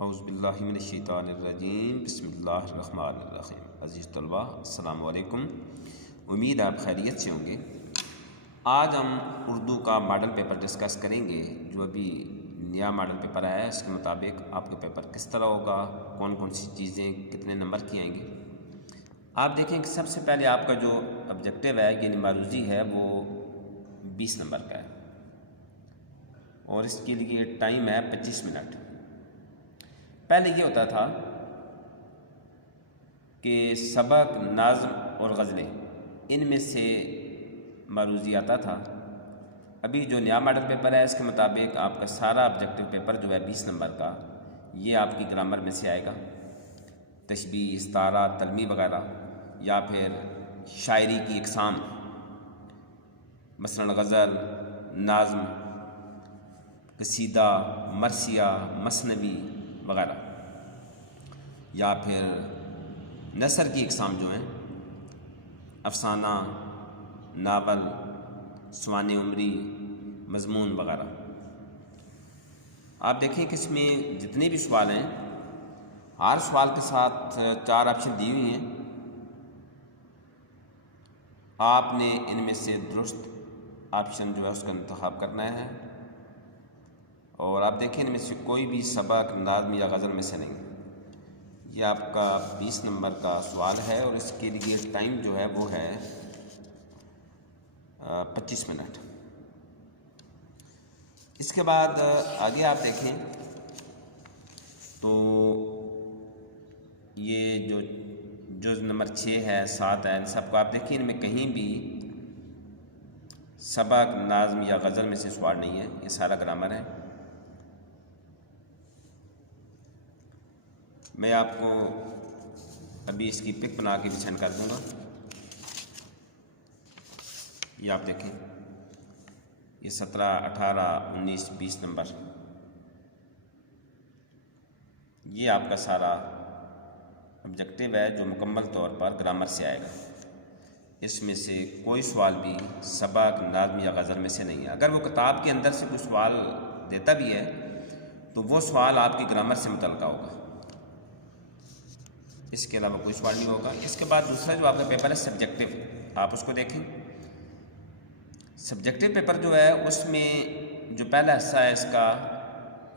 اعوذ باللہ من الشیطان الرجیم، بسم اللہ الرحمن الرحیم۔ عزیز طلباء، السلام علیکم۔ امید آپ خیریت سے ہوں گے۔ آج ہم اردو کا ماڈل پیپر ڈسکس کریں گے۔ جو ابھی نیا ماڈل پیپر آیا ہے اس کے مطابق آپ کا پیپر کس طرح ہوگا، کون کون سی چیزیں کتنے نمبر کی آئیں گے۔ آپ دیکھیں کہ سب سے پہلے آپ کا جو آبجیکٹیو ہے یعنی معروضی ہے وہ 20 نمبر کا ہے اور اس کے لیے ٹائم ہے 25 منٹ۔ پہلے یہ ہوتا تھا کہ سبق، نظم اور غزلیں ان میں سے معروضی آتا تھا۔ ابھی جو نیا ماڈل پیپر ہے اس کے مطابق آپ کا سارا آبجیکٹیو پیپر جو ہے 20 نمبر کا، یہ آپ کی گرامر میں سے آئے گا۔ تشبیہ، استعارہ، تلمیح وغیرہ، یا پھر شاعری کی اقسام، مثلا غزل، نظم، قصیدہ، مرثیہ، مثنوی وغیرہ، یا پھر نثر کی اقسام جو ہیں، افسانہ، ناول، سوانح عمری، مضمون وغیرہ۔ آپ دیکھیں کہ اس میں جتنے بھی سوال ہیں ہر سوال کے ساتھ 4 آپشن دی ہوئی ہیں۔ آپ نے ان میں سے درست آپشن جو ہے اس کا انتخاب کرنا ہے، اور آپ دیکھیں ان میں سے کوئی بھی سبق، نظم یا غزل میں سے نہیں۔ یہ آپ کا 20 نمبر کا سوال ہے اور اس کے لیے ٹائم جو ہے وہ ہے 25 منٹ۔ اس کے بعد آگے آپ دیکھیں تو یہ جو جز نمبر 6 ہے، 7 ہے، ان سب کو آپ دیکھیں ان میں کہیں بھی سبق، نظم یا غزل میں سے سوال نہیں ہے، یہ سارا گرامر ہے۔ میں آپ کو ابھی اس کی پک بنا کے بھی سینڈ کر دوں گا۔ یہ آپ دیکھیں، یہ 17، 18، 19، 20 نمبر، یہ آپ کا سارا آبجیکٹیو ہے جو مکمل طور پر گرامر سے آئے گا۔ اس میں سے کوئی سوال بھی سبق، نظم یا غزل میں سے نہیں ہے۔ اگر وہ کتاب کے اندر سے کوئی سوال دیتا بھی ہے تو وہ سوال آپ کی گرامر سے متعلقہ ہوگا، اس کے علاوہ کوئی سوال نہیں ہوگا۔ اس کے بعد دوسرا جو آپ کا پیپر ہے سبجیکٹیو، آپ اس کو دیکھیں۔ سبجیکٹیو پیپر جو ہے اس میں جو پہلا حصہ ہے اس کا،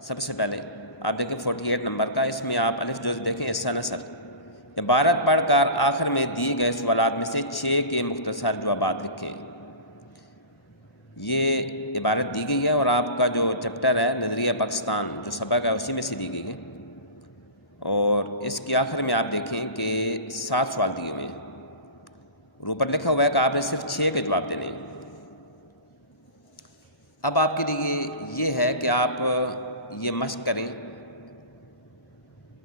سب سے پہلے آپ دیکھیں 48 نمبر کا، اس میں آپ الف جز دیکھیں، حصہ نثر، عبارت پڑھ کر آخر میں دیے گئے سوالات میں سے 6 کے مختصر جوابات لکھیں۔ یہ عبارت دی گئی ہے اور آپ کا جو چیپٹر ہے نظریہ پاکستان جو سبق ہے اسی میں سے دی گئی ہے، اور اس کے آخر میں آپ دیکھیں کہ 7 سوال دیے ہوئے ہیں اور اوپر لکھا ہوا ہے کہ آپ نے صرف 6 کے جواب دینے ہیں۔ اب آپ کے لیے یہ ہے کہ آپ یہ مشق کریں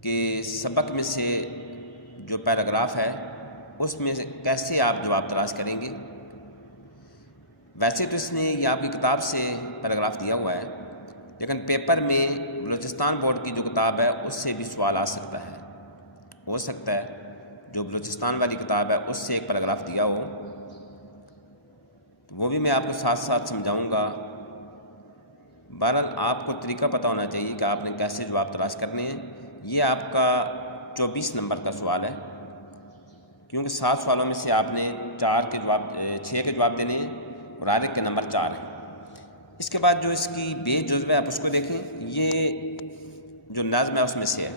کہ سبق میں سے جو پیراگراف ہے اس میں سے کیسے آپ جواب تلاش کریں گے۔ ویسے تو اس نے یہ آپ کی کتاب سے پیراگراف دیا ہوا ہے، لیکن پیپر میں بلوچستان بورڈ کی جو کتاب ہے اس سے بھی سوال آ سکتا ہے۔ ہو سکتا ہے جو بلوچستان والی کتاب ہے اس سے ایک پیراگراف دیا ہو، تو وہ بھی میں آپ کو ساتھ ساتھ سمجھاؤں گا۔ بہرحال آپ کو طریقہ پتہ ہونا چاہیے کہ آپ نے کیسے جواب تلاش کرنے ہیں۔ یہ آپ کا 24 نمبر کا سوال ہے، کیونکہ 7 سوالوں میں سے آپ نے 6 کے جواب دینے ہیں اور ہر ایک کے نمبر 4 ہیں۔ اس کے بعد جو اس کی بے جزو ہے آپ اس کو دیکھیں، یہ جو نظم ہے اس میں سے ہے،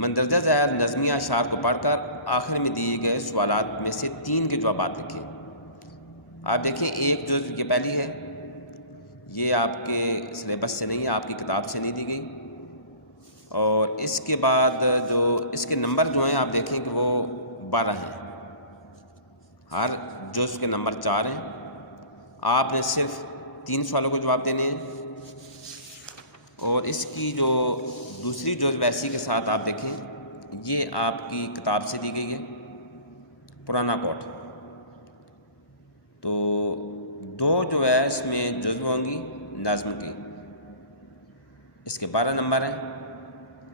مندرجہ ذیل نظمیہ اشعار کو پڑھ کر آخر میں دیے گئے سوالات میں سے 3 کے جوابات لکھیں۔ آپ دیکھیں ایک جو یہ پہلی ہے، یہ آپ کے سلیبس سے نہیں ہے، آپ کی کتاب سے نہیں دی گئی، اور اس کے بعد جو اس کے نمبر جو ہیں آپ دیکھیں کہ وہ 12 ہیں، ہر جز کے نمبر 4 ہیں۔ آپ نے صرف 3 سوالوں کو جواب دینے ہیں، اور اس کی جو دوسری جز ویسی کے ساتھ آپ دیکھیں، یہ آپ کی کتاب سے دی گئی ہے، پرانا کوٹ۔ تو 2 جو ہے اس میں جزو ہوں گی نظم کی، اس کے 12 نمبر ہیں،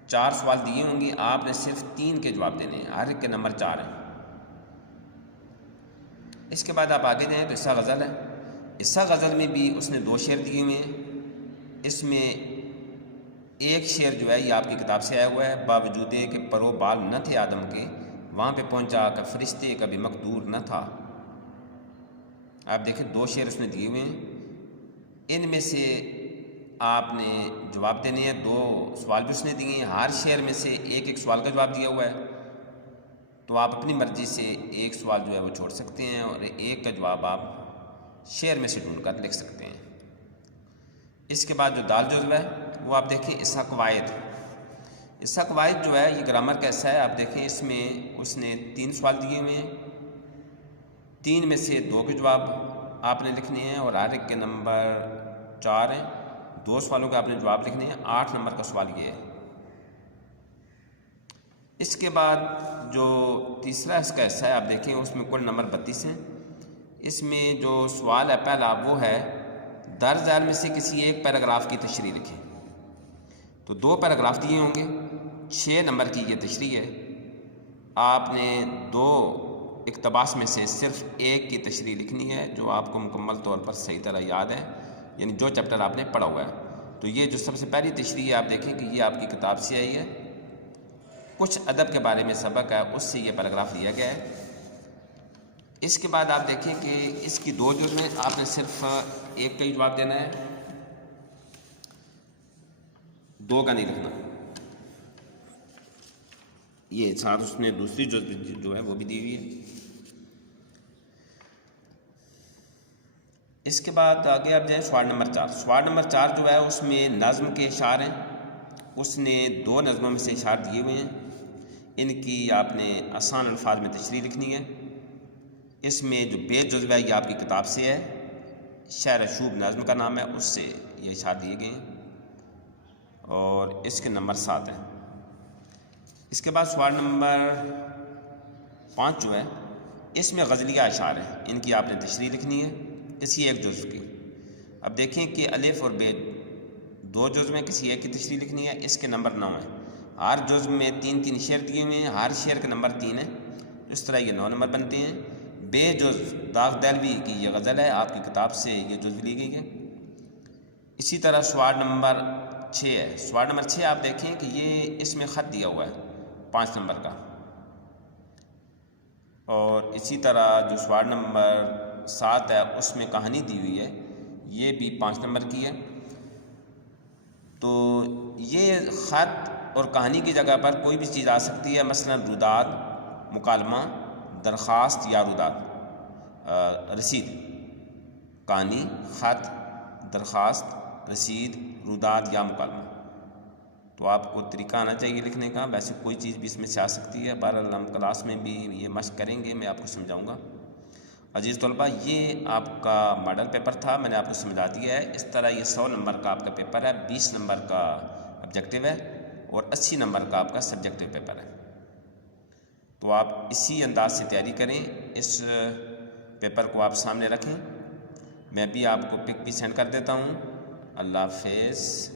4 سوال دیے ہوں گی، آپ نے صرف 3 کے جواب دینے ہیں، ہر ایک کے نمبر 4 ہیں۔ اس کے بعد آپ آگے جائیں تو حصہ غزل ہے۔ حصہ غزل میں بھی اس نے 2 شعر دیے ہوئے ہیں، اس میں ایک شعر جو ہے یہ آپ کی کتاب سے آیا ہوا ہے، باوجود کہ پر و بال نہ تھے آدم کے، وہاں پہ پہنچا کہ فرشتے کبھی مقدور نہ تھا۔ آپ دیکھیں 2 شعر اس میں دیے ہوئے ہیں، ان میں سے آپ نے جواب دینے ہیں۔ 2 سوال بھی اس نے دیے ہیں، ہر شعر میں سے ایک سوال کا جواب دیا ہوا ہے، تو آپ اپنی مرضی سے ایک سوال جو ہے وہ چھوڑ سکتے ہیں اور ایک کا جواب آپ شعر میں سے ڈھونڈ کر لکھ سکتے ہیں۔ اس کے بعد جو دال جزو ہے وہ آپ دیکھیں اسا قواعد۔ اسا قواعد جو ہے یہ گرامر کا حصہ ہے۔ آپ دیکھیں اس میں اس نے 3 سوال دیے ہوئے ہیں، 3 میں سے 2 کے جواب آپ نے لکھنے ہیں اور ہر ایک کے نمبر 4 ہیں، 2 سوالوں کے آپ نے جواب لکھنے ہیں، 8 نمبر کا سوال یہ ہے۔ اس کے بعد جو تیسرا اس کا حصہ ہے آپ دیکھیں اس میں کل نمبر 32 ہیں۔ اس میں جو سوال ہے پہلا وہ ہے درج ذیل میں سے کسی ایک پیراگراف کی تشریح لکھیں۔ تو 2 پیراگراف دیے ہوں گے، 6 نمبر کی یہ تشریح ہے۔ آپ نے 2 اقتباس میں سے صرف ایک کی تشریح لکھنی ہے جو آپ کو مکمل طور پر صحیح طرح یاد ہے، یعنی جو چیپٹر آپ نے پڑھا ہوا ہے۔ تو یہ جو سب سے پہلی تشریح ہے آپ دیکھیں کہ یہ آپ کی کتاب سے آئی ہے، کچھ ادب کے بارے میں سبق ہے اس سے یہ پیراگراف لیا گیا ہے۔ اس کے بعد آپ دیکھیں کہ اس کی 2 جز میں آپ نے صرف ایک کا ہی جواب دینا ہے، 2 کا نہیں لکھنا۔ یہ ساتھ اس نے دوسری جز جو ہے وہ بھی دی ہوئی ہے۔ اس کے بعد آگے آپ جائیں سوال نمبر 4۔ سوال نمبر 4 جو ہے اس میں نظم کے اشعار ہیں، اس نے 2 نظموں میں سے اشعار دیے ہوئے ہیں، ان کی آپ نے آسان الفاظ میں تشریح لکھنی ہے۔ اس میں جو بیت جزو ہے یہ آپ کی کتاب سے ہے، شعر اشوب نظم کا نام ہے، اس سے یہ اشعار دیے گئے ہیں اور اس کے نمبر 7 ہیں۔ اس کے بعد سوال نمبر 5 جو ہے اس میں غزلیہ اشعار ہیں، ان کی آپ نے تشریح لکھنی ہے کسی ایک جزو کی۔ اب دیکھیں کہ الف اور بے 2 جزو میں کسی ایک کی تشریح لکھنی ہے، اس کے نمبر 9 ہیں۔ ہر جزو میں 3 شعر دیے ہوئے ہیں، ہر شعر کے نمبر 3 ہیں، اس طرح یہ 9 نمبر بنتے ہیں۔ بے جز داغ دہلوی کی یہ غزل ہے، آپ کی کتاب سے یہ جزو لی گئی ہے۔ اسی طرح سوال نمبر 6 ہے۔ سوال نمبر 6 آپ دیکھیں کہ یہ اس میں خط دیا ہوا ہے 5 نمبر کا، اور اسی طرح جو سوال نمبر 7 ہے اس میں کہانی دی ہوئی ہے، یہ بھی 5 نمبر کی ہے۔ تو یہ خط اور کہانی کی جگہ پر کوئی بھی چیز آ سکتی ہے، مثلا روداد، مکالمہ، درخواست یا روداد، رسید۔ کہانی، خط، درخواست، رسید، روداد یا مکالمہ۔ تو آپ کو طریقہ آنا چاہیے لکھنے کا، ویسے کوئی چیز بھی اس میں سے آ سکتی ہے۔ بہرحال ہم کلاس میں بھی یہ مشق کریں گے، میں آپ کو سمجھاؤں گا۔ عزیز طلباء، یہ آپ کا ماڈل پیپر تھا، میں نے آپ کو سمجھا دیا ہے۔ اس طرح یہ 100 نمبر کا آپ کا پیپر ہے، 20 نمبر کا آبجیکٹیو ہے اور 80 نمبر کا آپ کا سبجیکٹیو پیپر ہے۔ تو آپ اسی انداز سے تیاری کریں، اس پیپر کو آپ سامنے رکھیں۔ میں بھی آپ کو پک بھی سینڈ کر دیتا ہوں۔ اللہ حافظ۔